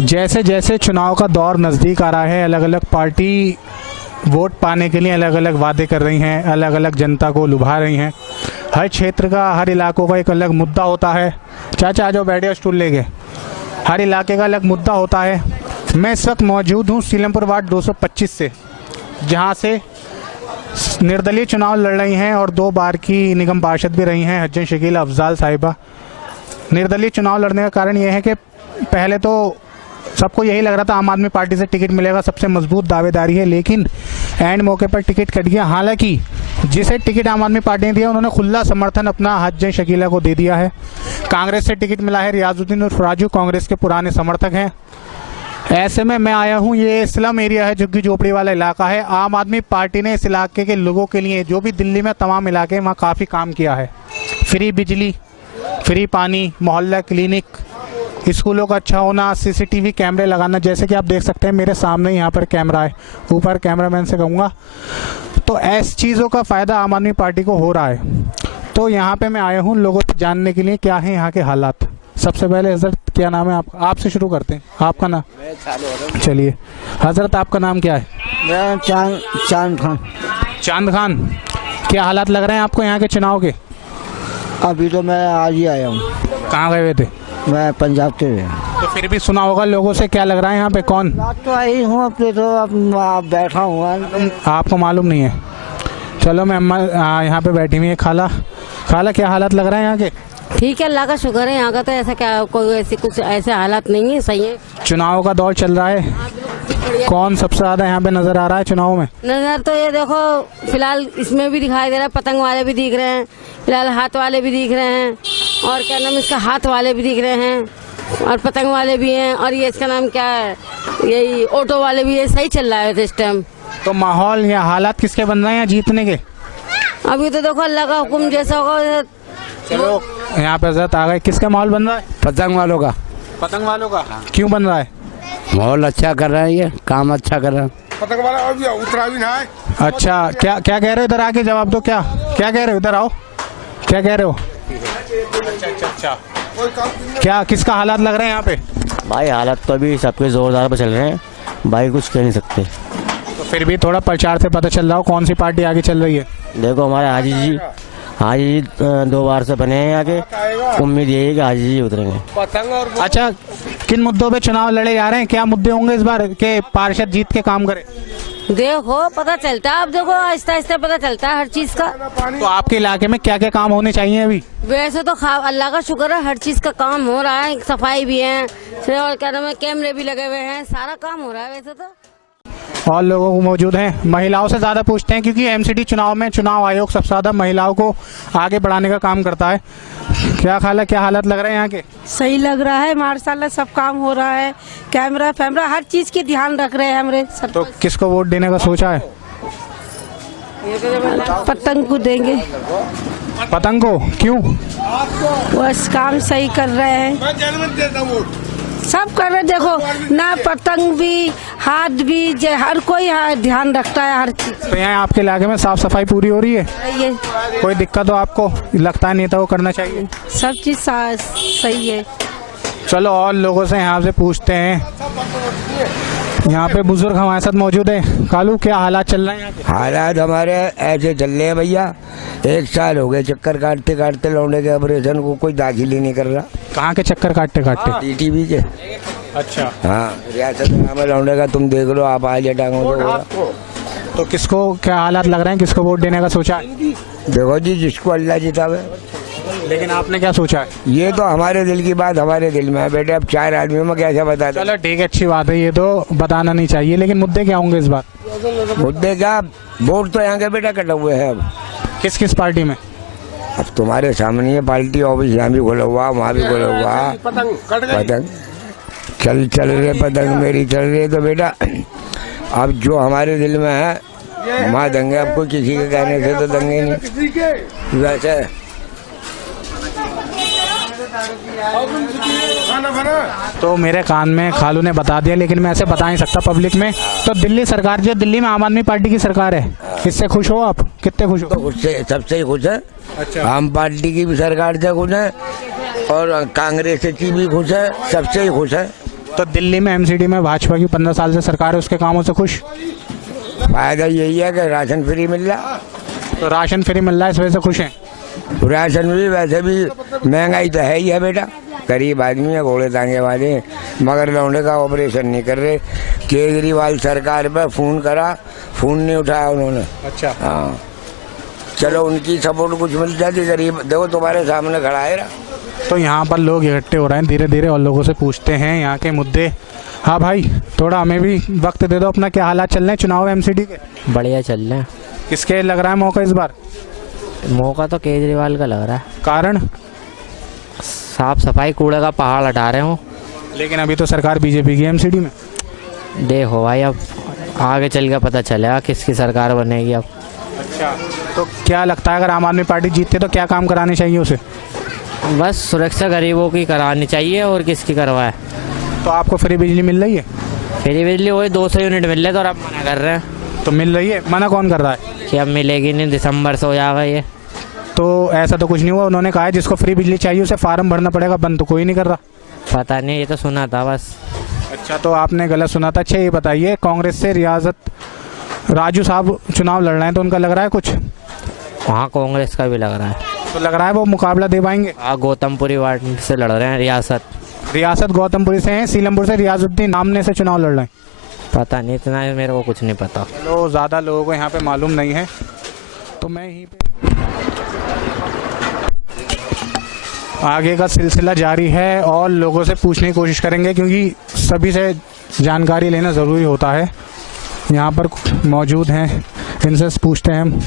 जैसे जैसे चुनाव का दौर नज़दीक आ रहा है, अलग अलग पार्टी वोट पाने के लिए अलग अलग वादे कर रही हैं, अलग अलग जनता को लुभा रही हैं। हर क्षेत्र का, हर इलाकों का एक अलग मुद्दा होता है। चाचा आ जाओ, बैठे स्टूल लेके। हर इलाके का अलग मुद्दा होता है। मैं इस वक्त मौजूद हूँ सीलमपुर वार्ड 225 से, जहाँ से निर्दलीय चुनाव लड़ रही हैं और 2 बार की निगम पार्षद भी रही हैं हज्जन शकील अफजाल साहिबा। निर्दलीय चुनाव लड़ने का कारण ये है कि पहले तो सबको यही लग रहा था आम आदमी पार्टी से टिकट मिलेगा, सबसे मजबूत दावेदारी है, लेकिन एंड मौके पर टिकट कट गया। हालांकि जिसे टिकट आम आदमी पार्टी ने दिया उन्होंने खुला समर्थन अपना हज्जन शकीला को दे दिया है। कांग्रेस से टिकट मिला है रियाजुद्दीन उर्फ राजू, कांग्रेस के पुराने समर्थक हैं। ऐसे में मैं आया हूँ, ये स्लम एरिया है, झुग्गी झोपड़ी वाला इलाका है। आम आदमी पार्टी ने इस इलाके के लोगों के लिए, जो भी दिल्ली में तमाम इलाके हैं, वहाँ काफ़ी काम किया है। फ्री बिजली, फ्री पानी, मोहल्ला क्लिनिक, स्कूलों का अच्छा होना, सीसीटीवी कैमरे लगाना। जैसे कि आप देख सकते हैं मेरे सामने यहाँ पर कैमरा है, ऊपर कैमरामैन से कहूँगा। तो ऐसी चीज़ों का फ़ायदा आम आदमी पार्टी को हो रहा है। तो यहाँ पे मैं आया हूँ लोगों से जानने के लिए क्या है यहाँ के हालात। सबसे पहले हजरत, क्या नाम है आपका? आपसे शुरू करते हैं, आपका नाम? चलिए हजरत, आपका नाम क्या है? मैं चांद खान। चांद खान, क्या हालात लग रहे हैं आपको यहाँ के चुनाव के? अभी तो मैं आज ही आया हूँ। कहाँ गए हुए थे? मैं पंजाब से हूँ। तो फिर भी सुना होगा लोगों से, क्या लग रहा है यहाँ पे कौन? बात तो आई हूँ, अपने तो अब बैठा हूँ। आपको मालूम नहीं है? चलो मैं अम्मा यहाँ पे बैठी हुई है। खाला, खाला क्या हालात लग रहे हैं यहाँ के? ठीक है, अल्लाह का शुक्र है। यहाँ का तो ऐसा क्या, कोई ऐसी कुछ ऐसे हालात नहीं है, सही है। चुनाव का दौर चल रहा है, कौन सबसे ज्यादा यहाँ पे नजर आ रहा है चुनाव में? नजर तो ये देखो, फिलहाल इसमें भी दिखाई दे रहा है, पतंग वाले भी दिख रहे हैं, फिलहाल हाथ वाले भी दिख रहे हैं, और क्या नाम इसका, हाथ वाले भी दिख रहे हैं, और पतंग वाले भी हैं, और ये इसका नाम क्या है, यही ऑटो वाले भी है। सही चल रहा है इस टाइम। तो माहौल या हालात किसके बन रहे हैं जीतने के? अभी तो देखो अल्लाह का हुक्म जैसा होगा। चलो यहाँ पे हजरत आ गए, किसका माहौल बन रहा है? पतंग वालों का। पतंग वालों का क्यों बन रहा है? माहौल अच्छा कर रहे हैं, ये काम अच्छा कर रहे हैं। पतंग वाला अभी उतरा भी ना है। अच्छा, क्या क्या कह रहे हो? इधर आके जवाब दो। क्या क्या कह रहे हो? इधर आओ, क्या कह रहे हो? अच्छा, क्या किसका हालात लग रहे हैं यहाँ पे? भाई हालत तो अभी सबके जोरदार पर चल रहे हैं भाई, कुछ कह नहीं सकते। तो फिर भी थोड़ा प्रचार से पता चल रहा हो कौन सी पार्टी आगे चल रही है। देखो हमारे हाजी जी 2 बार से बने हैं आगे, उम्मीद यही है कि हाजी जी उतरेंगे। अच्छा, किन मुद्दों पे चुनाव लड़े जा रहे हैं? क्या मुद्दे होंगे इस बार के पार्षद जीत के काम करे? देखो पता चलता है, अब देखो आहिस्ता आहिस्ता पता चलता है हर चीज का। तो आपके इलाके में क्या क्या काम होने चाहिए अभी? वैसे तो अल्लाह का शुक्र है, हर चीज का काम हो रहा है। सफाई भी है, फिर और क्या नाम है, कैमरे भी लगे हुए हैं, सारा काम हो रहा है वैसे तो। और लोगों को मौजूद हैं, महिलाओं से ज़्यादा पूछते हैं, क्योंकि एमसीडी चुनाव में चुनाव आयोग सबसे ज़्यादा महिलाओं को आगे बढ़ाने का काम करता है। क्या खाला, क्या हालत लग रहे हैं यहाँ के? सही लग रहा है माशाल्लाह, सब काम हो रहा है, कैमरा फैमरा हर चीज की ध्यान रख रहे हैं हमारे सर। तो किसको वोट देने का सोचा है? पतंग को देंगे। पतंग को क्यों? बस काम सही कर रहे हैं, सब कर रहे। देखो ना, पतंग भी, हाथ भी, हर कोई ध्यान रखता है हर चीज। तो यहाँ आपके इलाके में साफ सफाई पूरी हो रही है? ये कोई दिक्कत हो आपको लगता है नेता को करना चाहिए? सब चीज सही है। चलो और लोगों से यहाँ से पूछते हैं। यहाँ पे बुजुर्ग हमारे साथ मौजूद है। कालू, क्या हालात चल रहे हैं यहाँ के? हालात हमारे ऐसे चल रहे हैं भैया, 1 साल हो गए चक्कर काटते काटते लौंडे के ऑपरेशन को कोई दाखिल ही नहीं कर रहा। कहाँ के चक्कर काटते काटते? टीटीवी के। अच्छा, हाँ, रियासत नाम है लौंडे का, तुम देख लो, आप आज टांगो तो किसको क्या हालात लग रहे हैं, किसको वोट देने का सोचा है? देखो जी, जिसको अल्लाह जितावे। लेकिन आपने क्या सोचा है? ये तो हमारे दिल की बात हमारे दिल में है बेटे, अब 4 आदमियों में कैसे बता दें? चलो ठीक है, अच्छी बात है, ये तो बताना नहीं चाहिए। लेकिन मुद्दे क्या होंगे इस बार? मुद्दे क्या, वोट तो यहाँ के बेटा कटे हुए हैं। अब किस किस पार्टी में? अब तुम्हारे सामने ये पार्टी ऑफिस यहाँ भी खोला हुआ, वहाँ भी खोला हुआ। पतंग चल रहे, पतंग मेरी चल रही है। तो बेटा अब जो हमारे दिल में है माँ दंगे, आपको किसी के कहने से तो दंगे नहीं। वैसे तो मेरे कान में खालू ने बता दिया, लेकिन मैं ऐसे बता नहीं सकता पब्लिक में। तो दिल्ली सरकार, जो दिल्ली में आम आदमी पार्टी की सरकार है, इससे खुश हो आप? कितने खुश हो? तो उससे सबसे ही खुश है। अच्छा, आम पार्टी की भी सरकार से खुश है और कांग्रेस की भी खुश है, सबसे ही खुश है। तो दिल्ली में एमसीडी में भाजपा की 15 साल से सरकार है, उसके कामों से खुश? फायदा यही है कि राशन फ्री मिल रहा। तो राशन फ्री मिल रहा है, इस वजह से खुश हैं? राशन भी वैसे भी महंगाई तो है ही है बेटा, गरीब आदमी है, घोड़े टांगे वाले, मगर लौंडे का ऑपरेशन नहीं कर रहे। केजरीवाल सरकार पर फोन करा, फोन नहीं उठाया उन्होंने। अच्छा। हाँ, चलो उनकी सपोर्ट कुछ मिल जाती, गरीब देखो तुम्हारे सामने खड़ा है ना। तो यहाँ पर लोग इकट्ठे हो रहे हैं धीरे धीरे और लोगों से पूछते हैं यहाँ के मुद्दे। हाँ भाई, थोड़ा हमें भी वक्त दे दो अपना, क्या हालात चल रहे हैं चुनाव एमसीडी के? बढ़िया चल रहे हैं। किसके लग रहा है मौका इस बार? मौका तो केजरीवाल का लग रहा है। कारण? साफ सफाई, कूड़े का पहाड़ हटा रहे हो। लेकिन अभी तो सरकार बीजेपी की एमसीडी में। देखो भाई, अब आगे चल के पता चलेगा किसकी सरकार बनेगी अब। अच्छा, तो क्या लगता है अगर आम आदमी पार्टी जीतती है तो क्या काम कराने चाहिए उसे? बस सुरक्षा गरीबों की करानी चाहिए, और किसकी करवाए। तो आपको फ्री बिजली मिल रही है? फ्री बिजली वही 200 यूनिट मिल रहे, तो अब मना कर रहे हैं तो मिल रही है, मना कौन कर रहा है? कि अब मिलेगी नहीं, दिसंबर से हो जाएगा ये। तो ऐसा तो कुछ नहीं हुआ, उन्होंने कहा है जिसको फ्री बिजली चाहिए उसे फार्म भरना पड़ेगा, बंद तो कोई नहीं कर रहा। पता नहीं, ये तो सुना था बस। अच्छा, तो आपने गलत सुना था। अच्छा ये बताइए, कांग्रेस से रियासत राजू साहब चुनाव लड़ रहे हैं, तो उनका लग रहा है कुछ? वहाँ कांग्रेस का भी लग रहा है। तो लग रहा है वो मुकाबला दे पाएंगे? हाँ, गौतमपुरी वार्ड से लड़ रहे हैं। रियासत गौतमपुरी से हैं, सीलमपुर से रियाजुद्दीन नामने से चुनाव लड़ रहे हैं। पता नहीं, इतना मेरे को कुछ नहीं पता। चलो, ज़्यादा लोगों को यहाँ पे मालूम नहीं है, तो मैं यहीं पे आगे का सिलसिला जारी है और लोगों से पूछने की कोशिश करेंगे, क्योंकि सभी से जानकारी लेना ज़रूरी होता है। यहाँ पर मौजूद हैं, इनसे पूछते हैं हम।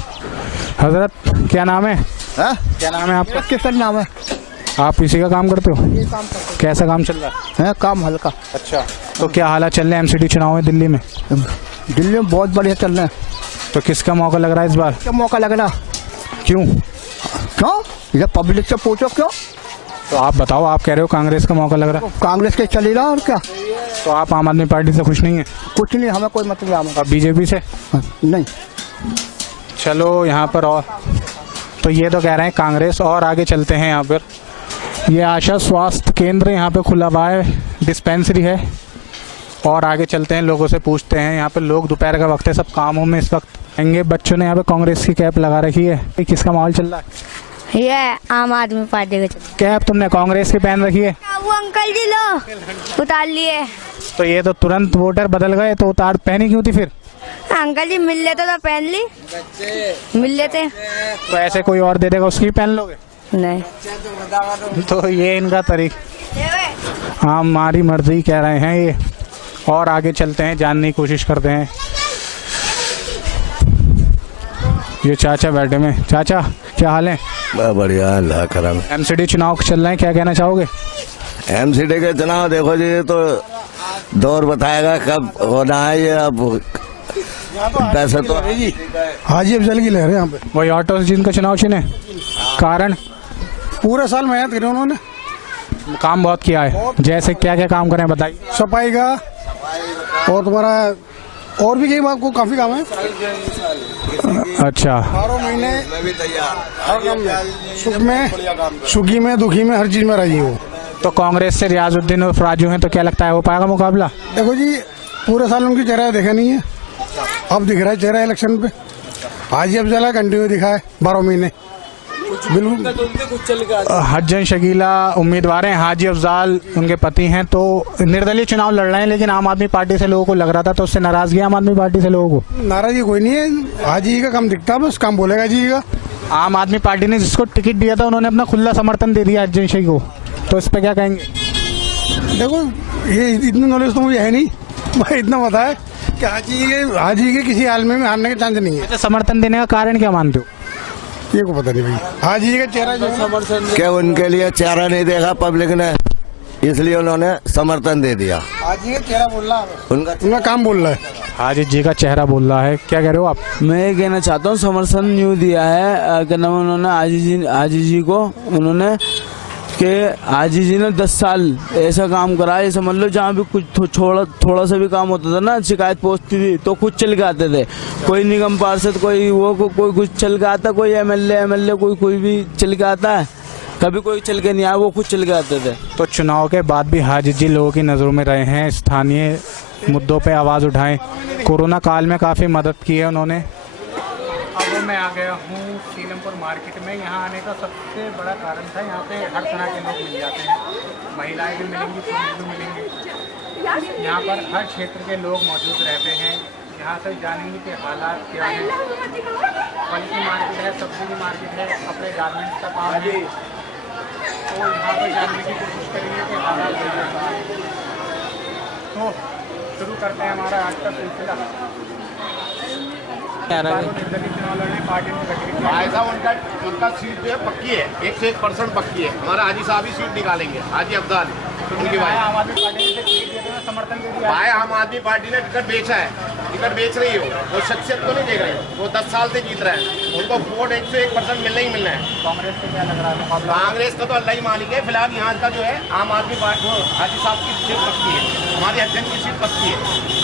हजरत, क्या नाम है? क्या नाम है आपका? किसका नाम है? आप इसी का काम करते हो? ये काम कैसा काम चल रहा है? काम हल्का। अच्छा, तो क्या हालात चल रहे हैं एमसीडी चुनाव में दिल्ली में? दिल्ली में बहुत बढ़िया चल रहे हैं। तो किसका मौका लग रहा है इस बार? क्या मौका लग रहा? क्यों? ये पब्लिक से पूछो क्यों। तो आप बताओ, आप कह रहे हो कांग्रेस का मौका लग रहा है, कांग्रेस के चली रहा और क्या। तो आप आम आदमी पार्टी से खुश नहीं है? कुछ नहीं, हमें कोई मतलब नहीं। आप बीजेपी से? नहीं। चलो यहाँ पर, और तो ये तो कह रहे हैं कांग्रेस। और आगे चलते हैं, यहाँ पर ये आशा स्वास्थ्य केंद्र यहाँ पे खुला हुआ है, डिस्पेंसरी है। और आगे चलते हैं, लोगों से पूछते हैं। यहाँ पे लोग, दोपहर का वक्त है, सब कामों में इस वक्त आएंगे। बच्चों ने यहाँ पे कांग्रेस की कैप लगा रखी है। किसका माहौल चल रहा है? ये आम आदमी पार्टी का। कैप तुमने कांग्रेस की पहन रखी है? वो अंकल जी लो उतार लिए। तो ये तो तुरंत वोटर बदल गए, तो उतार पहनी क्यों थी फिर? अंकल जी मिल लेते तो पहन ली, मिल लेते। तो ऐसे कोई और दे देगा उसकी पहन लोगे? नहीं। तो ये इनका तरीका, हाँ, हमारी मर्जी कह रहे हैं ये। और आगे चलते हैं, जानने की कोशिश करते हैं। ये चाचा बैठे में। चाचा, क्या हाल है? बढ़िया, अल्लाह करम। एमसीडी चुनाव चल रहे हैं, क्या कहना चाहोगे? एमसीडी के चुनाव देखो जी, तो दौर बताएगा कब होना है ये। अब पैसे तो हाजी अफजल की लहर है यहाँ पे। वही ऑटो से जिनका चुनाव चुने, कारण पूरे साल मेहनत करी उन्होंने, काम बहुत किया है। जैसे क्या क्या काम करें बताइए? सफाई का और तुम्हारा और भी कई आपको काफी काम है। अच्छा, 12 महीने हर काम में, सुख में, सुखी में, दुखी में, हर चीज में रही हो। तो कांग्रेस से रियाजुद्दीन और राजू हैं, तो क्या लगता है हो पाएगा मुकाबला? देखो जी, पूरे साल उनकी चेहरा देखा नहीं है, अब दिख रहा है चेहरा इलेक्शन पे। हाजी अफजल कंटिन्यू दिखा है 12 महीने, बिल्कुल। हज्जन शकीला उम्मीदवार हैं, हाजी अफजाल उनके पति हैं। तो निर्दलीय चुनाव लड़ रहे हैं, लेकिन आम आदमी पार्टी से लोगों को लग रहा था, तो उससे नाराजगी आम आदमी पार्टी से लोगों को? नाराजगी कोई नहीं है, हाजी का काम दिखता है, बस काम बोलेगा जी का। आम आदमी पार्टी ने जिसको टिकट दिया था उन्होंने अपना खुला समर्थन दे दिया हज्जन शकी को, तो इस पर क्या कहेंगे? देखो, ये इतनी नॉलेज तो मुझे है नहीं, भाई इतना पता है कि हाजी के किसी आलमे में हारने के चांस नहीं है। समर्थन देने का कारण क्या मानते हो? ये को पता नहीं भाई, हाजी का चेहरा जो समर्थन, क्या उनके लिए चेहरा नहीं देखा पब्लिक ने, इसलिए उन्होंने समर्थन दे दिया। हाजी का चेहरा बोल रहा है, उनका काम बोल रहा है। हाजी जी का चेहरा बोल रहा है, क्या कह रहे हो आप? मैं ये कहना चाहता हूँ, समर्थन न्यू दिया है क्या नाम उन्होंने हाजी जी को, उन्होंने कि हाजी जी ने 10 साल ऐसा काम करा है, समझ लो जहाँ भी कुछ थोड़ा सा भी काम होता था ना, शिकायत पहुँचती थी तो खुद चल के आते थे। कोई निगम पार्षद, कोई वो कोई कुछ चल के आता, कोई एमएलए कोई भी चल के आता है, कभी कोई चल के नहीं आया, वो खुद चल के आते थे। तो चुनाव के बाद भी हाजिर जी लोगों की नज़रों में रहे हैं, स्थानीय मुद्दों पे आवाज़ उठाएं। कोरोना काल में काफ़ी मदद की है उन्होंने। अब मैं आ गया हूँ सीलमपुर मार्केट में। यहाँ आने का सबसे बड़ा कारण था, यहाँ पे हर तरह के लोग मिल जाते हैं, महिलाएं भी मिलेंगी, पुरुष भी मिलेंगे। यहाँ पर हर क्षेत्र के लोग मौजूद रहते हैं। यहाँ से जानेंगे कि हालात क्या हैं। फल की मार्केट है, सब्जी की मार्केट है, कपड़े गारमेंट्स का काम है। तो यहाँ पर जानने की कोशिश करेंगे कि हालात कैसे हैं। तो शुरू करते हैं हमारा आज का सिलसिला। भाई साहब उनका सीट जो है पक्की है, 101% पक्की है। हमारा हाजी साहब ही सीट निकालेंगे, हाजी अब्दाल उनकी भाई। आम आदमी पार्टी ने समर्थन दे दिया। भाई आम आदमी पार्टी ने टिकट बेचा है, टिकट बेच रही हो, वो शख्सियत को नहीं देख रहे हो। वो 10 साल से जीत रहे हैं, उनको वोट 101% मिलना ही मिलना है। कांग्रेस को क्या लग रहा है? कांग्रेस का तो अल्लाह ही मालिक है। फिलहाल यहाँ का जो है आम आदमी पार्टी, हाजी साहब की सीट पक्की है, हमारी हस्बैंड की सीट पक्की है।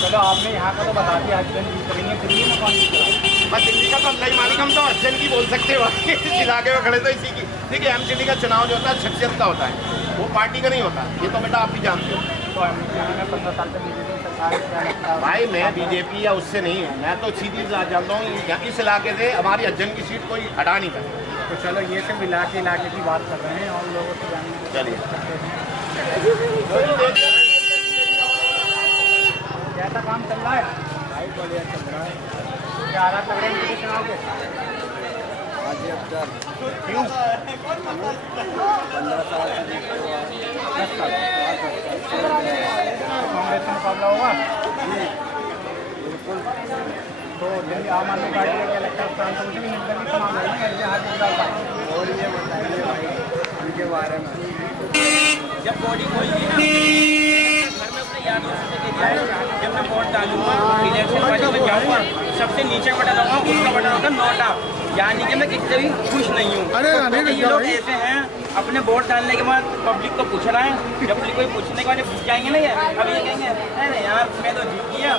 चलो आपने यहाँ का तो बता दिया, हस्बैंड जीत रही है। दिल्ली में कौन जीत रहा है? बस दिल्ली का तो अल्लाह ही मालिक, हम तो हस्बैंड की बोल सकते हैं। इस इलाके में खड़े तो इसी की। देखिए एमसीडी का चुनाव जो होता है शख्सियत का होता है, वो पार्टी का नहीं होता। ये तो बेटा आप भी जानते हो। तो एमसीडी में 15 साल से बीजेपी सरकार है, क्या लगता है? भाई मैं बीजेपी या उससे नहीं हूँ, मैं तो सीधी जानता हूँ यहाँ इस इलाके से हमारी हस्बैंड की सीट कोई हटा नहीं सकता। तो चलो ये सिर्फ इलाके की बात कर रहे हैं और लोगों से जानने की चलिए। कोशिश करते हैं। कैसा काम चल रहा है? भाई बढ़िया चल रहा है। क्या हालात लग रहे हैं इनके चुनाव के? क्यों? 15 साल से 10 साल कांग्रेस से मुकाबला होगा? बिल्कुल। तो दिल्ली आम आदमी पार्टी का क्या लगता है? उस तरह मुझे भी निर्दलीय चुनाव लड़ रहे हैं, हाथ जुड़ा हुआ है। और ये बताइए भाई उनके बारे में। जब बॉडी खोली ना घर में अपने यार दोस्तों से जाए, जब मैं वोट डालूंगा इलेक्शन वाले में जाऊँगा, सबसे नीचे बटन होगा, उसका बटन होगा नोटा, यानी कि मैं किसी भी खुश नहीं हूँ। तो ये लोग ऐसे हैं, अपने वोट डालने के बाद पब्लिक को पूछ रहा है, जब पब्लिक को पूछने के बाद पूछ जाएंगे ना यार, अब ये कहेंगे अरे यार मैं तो जीत गया।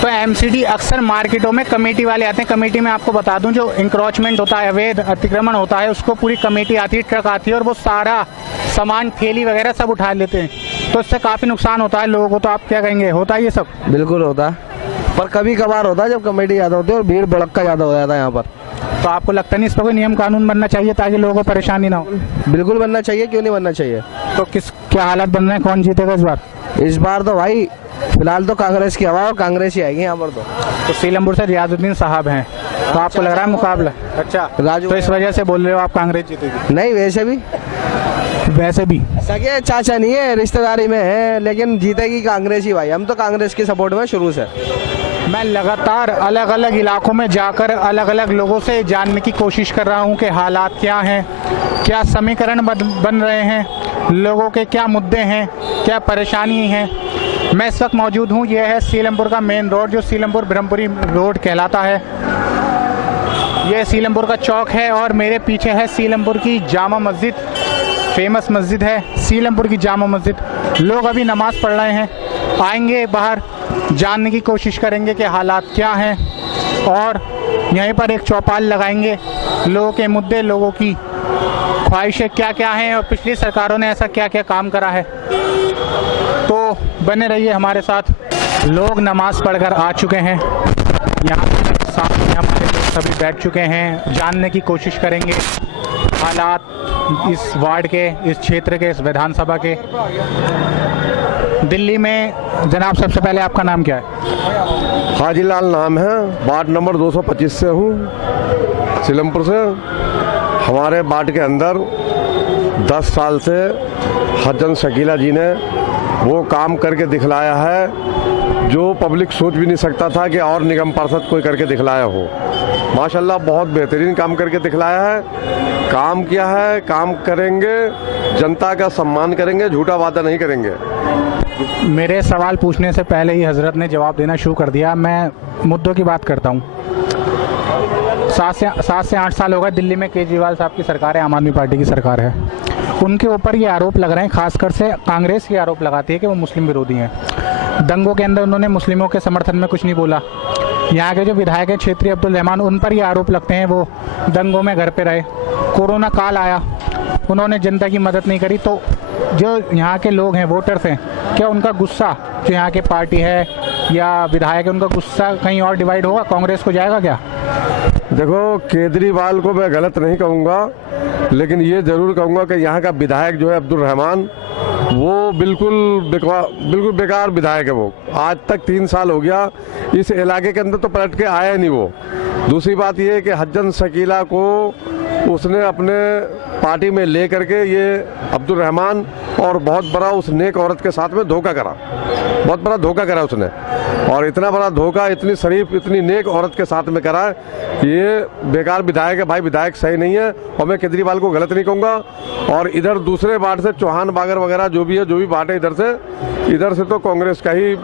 तो एमसीडी अक्सर मार्केटों में कमेटी वाले आते हैं। कमेटी में आपको बता दूं, जो इंक्रोचमेंट होता है, अवैध अतिक्रमण होता है, उसको पूरी कमेटी आती है, ट्रक आती है और वो सारा सामान ठेली वगैरह सब उठा लेते हैं। तो इससे काफ़ी नुकसान होता है लोगों को। तो आप क्या कहेंगे, होता है ये सब? बिल्कुल होता है, पर कभी कभार होता है जब कमेटी ज़्यादा होती है और भीड़ भड़का ज़्यादा हो जाता है यहाँ पर। तो आपको लगता नहीं इस पर कोई नियम कानून बनना चाहिए ताकि लोगों को परेशानी ना हो? बिल्कुल बनना चाहिए, क्यों नहीं बनना चाहिए। तो क्या हालात बन रहे हैं, कौन जीतेगा इस बार? इस बार तो भाई फिलहाल तो कांग्रेस की हवा और कांग्रेस ही आएगी यहाँ पर। तो सीलमपुर से रियाजुद्दीन साहब हैं, तो आपको लग रहा है मुकाबला? अच्छा, राजू तो इस वजह से बोल रहे हो आप कांग्रेस जीतेगी? नहीं, वैसे भी सगे चाचा नहीं है, रिश्तेदारी में है, लेकिन जीतेगी कांग्रेस ही भाई। हम तो कांग्रेस की सपोर्ट में शुरू से। मैं लगातार अलग अलग इलाकों में जाकर अलग अलग लोगों से जानने की कोशिश कर रहा हूं कि हालात क्या हैं, क्या समीकरण बन रहे हैं, लोगों के क्या मुद्दे हैं, क्या परेशानी है। मैं इस वक्त मौजूद हूं, यह है सीलमपुर का मेन रोड, जो सीलमपुर ब्रह्मपुरी रोड कहलाता है। यह सीलमपुर का चौक है और मेरे पीछे है सीलमपुर की जामा मस्जिद, फेमस मस्जिद है सीलमपुर की जामा मस्जिद। लोग अभी नमाज पढ़ रहे हैं, आएंगे बाहर, जानने की कोशिश करेंगे कि हालात क्या हैं और यहीं पर एक चौपाल लगाएंगे, लोगों के मुद्दे, लोगों की ख्वाहिशें क्या क्या हैं और पिछली सरकारों ने ऐसा क्या क्या काम करा है। तो बने रहिए हमारे साथ। लोग नमाज पढ़कर आ चुके हैं, यहाँ सामने हमारे लोग सभी बैठ चुके हैं, जानने की कोशिश करेंगे हालात इस वार्ड के, इस क्षेत्र के, इस विधानसभा के। दिल्ली में जनाब, सबसे पहले आपका नाम क्या है? हाजीलाल नाम है, वार्ड नंबर 225 से हूँ, सीलमपुर से। हमारे वार्ड के अंदर 10 साल से हसन शकीला जी ने वो काम करके दिखलाया है जो पब्लिक सोच भी नहीं सकता था कि और निगम पार्षद कोई करके दिखलाया हो। माशाल्लाह बहुत बेहतरीन काम करके दिखलाया है, काम किया है, काम करेंगे, जनता का सम्मान करेंगे, झूठा वादा नहीं करेंगे। मेरे सवाल पूछने से पहले ही हजरत ने जवाब देना शुरू कर दिया। मैं मुद्दों की बात करता हूँ। 7 से 8 साल हो गए दिल्ली में केजरीवाल साहब की सरकार है, आम आदमी पार्टी की सरकार है। उनके ऊपर ये आरोप लग रहे हैं, खासकर से कांग्रेस ये आरोप लगाती है कि वो मुस्लिम विरोधी हैं। दंगों के अंदर उन्होंने मुस्लिमों के समर्थन में कुछ नहीं बोला। यहाँ के जो विधायक हैं क्षेत्रीय अब्दुल रहमान, उन पर ये आरोप लगते हैं वो दंगों में घर पे रहे। कोरोना काल आया, उन्होंने जनता की मदद नहीं करी, तो जो यहाँ के लोग हैं, वोटर्स हैं, क्या उनका गुस्सा जो यहाँ के पार्टी है या विधायक है, उनका गुस्सा कहीं और डिवाइड होगा, कांग्रेस को जाएगा क्या? देखो, केजरीवाल को मैं गलत नहीं कहूँगा, लेकिन ये ज़रूर कहूँगा कि यहाँ का विधायक जो है अब्दुल रहमान, वो बिल्कुल बेकार विधायक है। वो आज तक 3 साल हो गया इस इलाके के अंदर तो पलट के आया नहीं वो। दूसरी बात ये है कि हज्जन शकीला को उसने अपने पार्टी में ले करके ये अब्दुल रहमान और बहुत बड़ा उस नेक औरत के साथ में धोखा करा, बहुत बड़ा धोखा करा उसने, और इतना बड़ा धोखा इतनी शरीफ इतनी नेक औरत के साथ में करा, ये बेकार विधायक है भाई, विधायक सही नहीं है। और मैं केजरीवाल को गलत नहीं कहूँगा। और इधर दूसरे वार्ड से चौहान बागर वगैरह जो भी है, जो भी बात है इधर से तो कांग्रेस का ही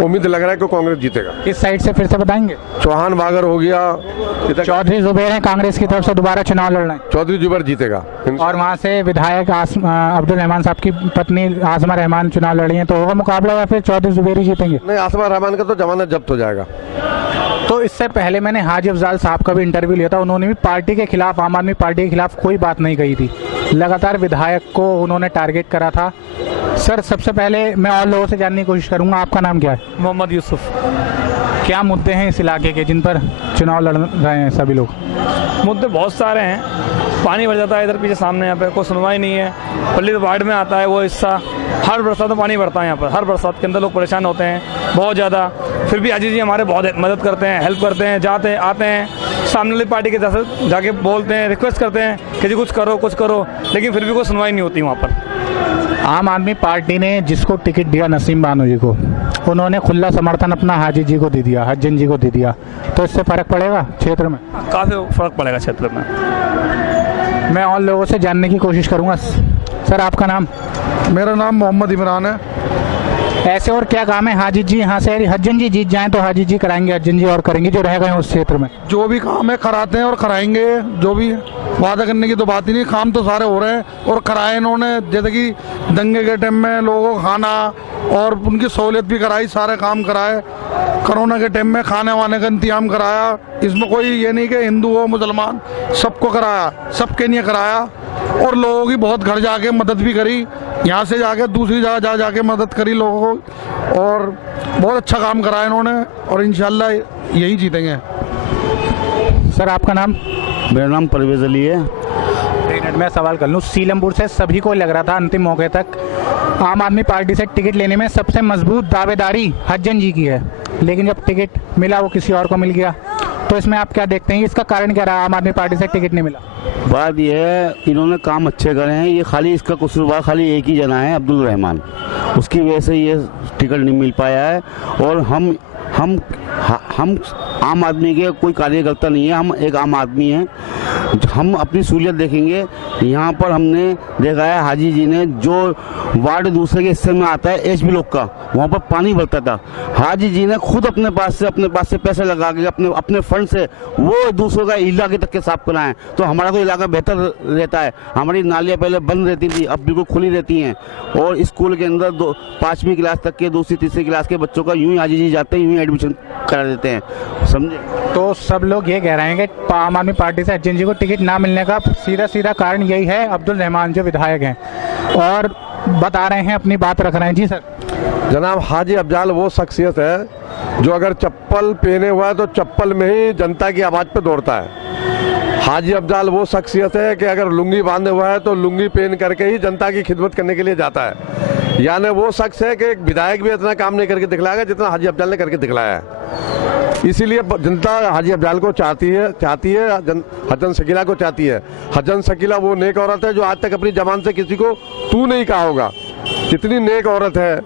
उम्मीद लग रहा है कि कांग्रेस जीतेगा। किस साइड से फिर से बताएंगे? चौहान बागर हो गया, चौधरी जुबैर हैं कांग्रेस की तरफ से दोबारा चुनाव लड़ रहे हैं। चौधरी जुबैर जीतेगा। और वहाँ से विधायक अब्दुल रहमान साहब की पत्नी आसमा रहमान चुनाव लड़ रही हैं, तो होगा मुकाबला या फिर चौधरी जुबैर ही जीतेंगे? नहीं, आसमा रहमान का तो जमानत जब्त हो जाएगा। तो इससे पहले मैंने हाजी अफजाल साहब का भी इंटरव्यू लिया था, उन्होंने भी पार्टी के खिलाफ, आम आदमी पार्टी के खिलाफ कोई बात नहीं कही थी, लगातार विधायक को उन्होंने टारगेट करा था। सर, सबसे पहले मैं और लोगों से जानने की कोशिश करूंगा, आपका नाम क्या है? मोहम्मद यूसुफ। क्या मुद्दे हैं इस इलाके के जिन पर चुनाव लड़ रहे हैं सभी लोग? मुद्दे बहुत सारे हैं। पानी भर जाता है इधर पीछे सामने, यहाँ पे कोई सुनवाई नहीं है। पल्ली वार्ड में आता है वो हिस्सा, हर बरसात में पानी भरता है यहाँ पर, हर बरसात के अंदर लोग परेशान होते हैं बहुत ज़्यादा। फिर भी अजीत जी हमारे बहुत मदद करते हैं, हेल्प करते हैं, जाते हैं आते हैं, सामने वाली पार्टी के जैसे जाके बोलते हैं, रिक्वेस्ट करते हैं कि जी कुछ करो, लेकिन फिर भी कोई सुनवाई नहीं होती वहाँ पर। आम आदमी पार्टी ने जिसको टिकट दिया नसीम बानो जी को, उन्होंने खुला समर्थन अपना हाजी जी को दे दिया, हज्जन जी को दे दिया, तो इससे फ़र्क पड़ेगा क्षेत्र में? काफ़ी फ़र्क पड़ेगा क्षेत्र में। मैं और लोगों से जानने की कोशिश करूंगा। सर, आपका नाम? मेरा नाम मोहम्मद इमरान है। ऐसे और क्या काम है हाजी जी यहाँ से? हज्जन जी जीत जाएं तो हाजी जी कराएंगे, हज्जन जी और करेंगे जो रह गए उस क्षेत्र में? जो भी काम है कराते हैं और कराएंगे, जो भी वादा करने की तो बात ही नहीं, काम तो सारे हो रहे हैं और कराए इन्होंने। जैसे कि दंगे के टाइम में लोगों को खाना और उनकी सहूलियत भी कराई, सारे काम कराए। कोरोना के टाइम में खाने वाने का इंतजाम कराया। इसमें कोई ये नहीं कि हिंदू हो मुसलमान, सबको कराया, सबके लिए कराया। और लोगों की बहुत घर जाके मदद भी करी, यहाँ से जाके दूसरी जगह जाके मदद करी लोगों को, और बहुत अच्छा काम कराया इन्होंने, और इंशाल्लाह यही जीतेंगे। सर, आपका नाम? मेरा नाम परवेज अली है। एक मिनट में सवाल कर लूँ। सीलमपुर से सभी को लग रहा था अंतिम मौके तक आम आदमी पार्टी से टिकट लेने में सबसे मजबूत दावेदारी हज्जन जी की है, लेकिन जब टिकट मिला वो किसी और को मिल गया, तो इसमें आप क्या देखते हैं? इसका कारण क्या रहा आम आदमी पार्टी से टिकट नहीं मिला? बात यह है, इन्होंने काम अच्छे करे हैं, ये खाली इसका कसूरवार खाली एक ही जना है, अब्दुल रहमान, उसकी वजह से ये टिकट नहीं मिल पाया है। और हम आम आदमी के कोई कार्यकर्ता नहीं है, हम एक आम आदमी हैं, हम अपनी सहूलियत देखेंगे। यहाँ पर हमने देखा है हाजी जी ने जो वार्ड दूसरे के हिस्से में आता है एच बी लोग का, वहाँ पर पानी भरता था, हाजी जी ने खुद अपने पास से पैसे लगा के अपने फंड से वो दूसरों का इलाके तक के साफ कराएं, तो हमारा तो इलाका बेहतर रहता है। हमारी नालियाँ पहले बंद रहती थी, अब बिल्कुल खुली रहती हैं, और स्कूल के अंदर 5वीं क्लास तक के 2री 3री क्लास के बच्चों का यूँ ही हाजी जी जाते हैं, यूँ ही एडमिशन करा देते हैं, समझे? तो सब लोग ये कह रहे हैं कि आम आदमी पार्टी से हज्जन जी को टिकट ना मिलने का सीधा कारण यही है अब्दुल रहमान जो विधायक हैं, और बता रहे हैं, अपनी बात रख रहे हैं। जी सर। जनाब, हाजी अफजाल वो शख्सियत है जो अगर चप्पल पहने हुआ है तो चप्पल में ही जनता की आवाज़ पे दौड़ता है। हाजी अफजाल वो शख्सियत है कि अगर लुंगी बांधे हुआ है तो लुंगी पहन करके ही जनता की खिदमत करने के लिए जाता है। यानी वो शख्स है कि एक विधायक भी इतना काम नहीं करके दिखलाएगा जितना हाजी अफजाल ने करके दिखलाया है। इसीलिए जनता हाजी अफजाल को चाहती है हज्जन शकीला को चाहती है। हज्जन शकीला वो नेक औरत है जो आज तक अपनी जबान से किसी को तू नहीं कहा होगा। कितनी नेक औरत है,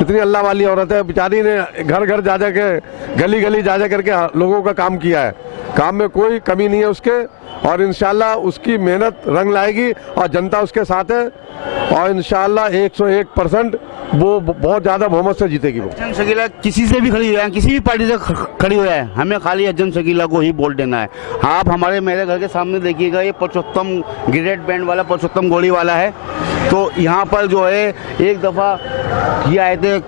इतनी अल्लाह वाली औरत है, बेचारी ने घर घर जा जा के, गली गली जा जा करके लोगों का काम किया है। काम में कोई कमी नहीं है उसके, और इंशाल्लाह उसकी मेहनत रंग लाएगी और जनता उसके साथ है, और इंशाल्लाह 101% वो बहुत ज़्यादा बहुमत से जीतेगी। वो हज्जन शकीला किसी से भी खड़ी हुई है, किसी भी पार्टी से खड़ी हुई है, हमें खाली हज्जन शकीला को ही वोट देना है। आप मेरे घर के सामने देखिएगा, ये पुरुषोत्तम ग्रेट बैंड वाला पुरुषोत्तम गोली वाला है, तो यहाँ पर जो है एक दफ़ा ये आए थे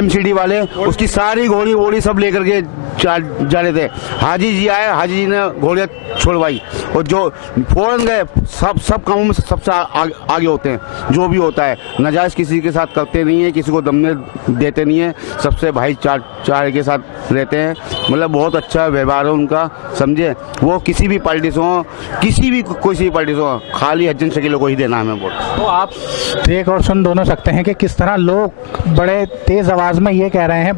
MCD वाले, उसकी सारी घोड़ी वोड़ी सब लेकर के जा रहे थे, हाजी जी आए, हाजी जी ने गोलियां छोड़वाई और जो फौरन गए, सब कामों में सबसे आगे होते हैं। जो भी होता है नाजायज़ किसी के साथ करते नहीं है, किसी को दमने देते नहीं है, सबसे भाईचारे के साथ रहते हैं। मतलब बहुत अच्छा व्यवहार है उनका, समझे। वो किसी भी पार्टी से हो, किसी भी कोई सी पार्टी से हो, खाली हज्जन शकीलों को ही देना हमें वोट। तो आप देख और सुन दोनों सकते हैं कि किस तरह लोग बड़े तेज आवाज़ में ये कह रहे हैं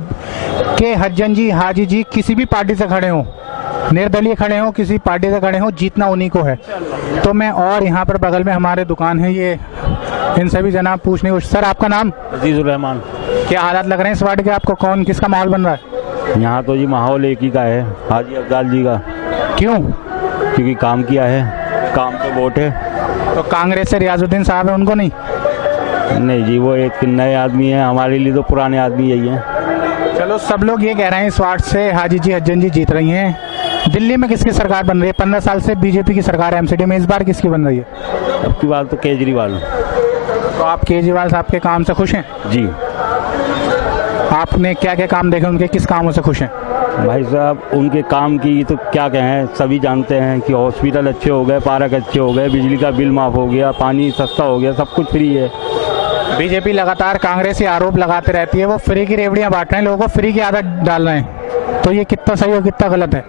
कि हज्जन जी, हाजी जी किसी भी पार्टी से खड़े हों, निर्दलीय खड़े हों, किसी पार्टी से खड़े हों, जीतना उन्हीं को है। तो मैं और यहाँ पर बगल में हमारे दुकान है, ये इनसे भी जनाब पूछने को। सर आपका नाम? अजीजुर रहमान। क्या हालात लग रहे हैं इस वार्ड के आपको? कौन किसका माहौल बन रहा है यहाँ? तो जी माहौल एक ही का है, हाजी अफजाल जी का। क्यों? क्योंकि काम किया है, काम पे वोट है। तो कांग्रेस से रियाजुद्दीन साहब है, उनको नहीं? नहीं जी, वो एक नए आदमी है, हमारे लिए तो पुराने आदमी यही हैं। चलो, सब लोग ये कह रहे हैं इस वार्ड से हाजी जी, हज्जन जी जीत रही हैं। दिल्ली में किसकी सरकार बन रही है? 15 साल से बीजेपी की सरकार है एमसीडी में, इस बार किसकी बन रही है? अब की बात तो केजरीवाल। तो आप केजरीवाल साहब के काम से खुश हैं? जी। आपने क्या क्या काम देखे उनके, किस कामों से खुश हैं? भाई साहब उनके काम की तो क्या कहें, सभी जानते हैं कि हॉस्पिटल अच्छे हो गए, पार्क अच्छे हो गए, बिजली का बिल माफ़ हो गया, पानी सस्ता हो गया, सब कुछ फ्री है। बीजेपी लगातार कांग्रेस ये आरोप लगाते रहती है वो फ्री की रेवड़ियाँ बांट रहे हैं, लोगों को फ्री की आदत डाल रहे हैं। तो ये कितना सही और कितना गलत है?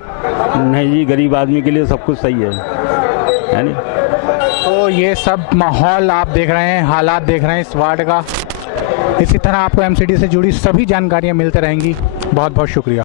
नहीं जी, गरीब आदमी के लिए सब कुछ सही है नहीं? तो ये सब माहौल आप देख रहे हैं, हालात देख रहे हैं इस वार्ड का। इसी तरह आपको एमसीडी से जुड़ी सभी जानकारियाँ मिलते रहेंगी। बहुत बहुत शुक्रिया।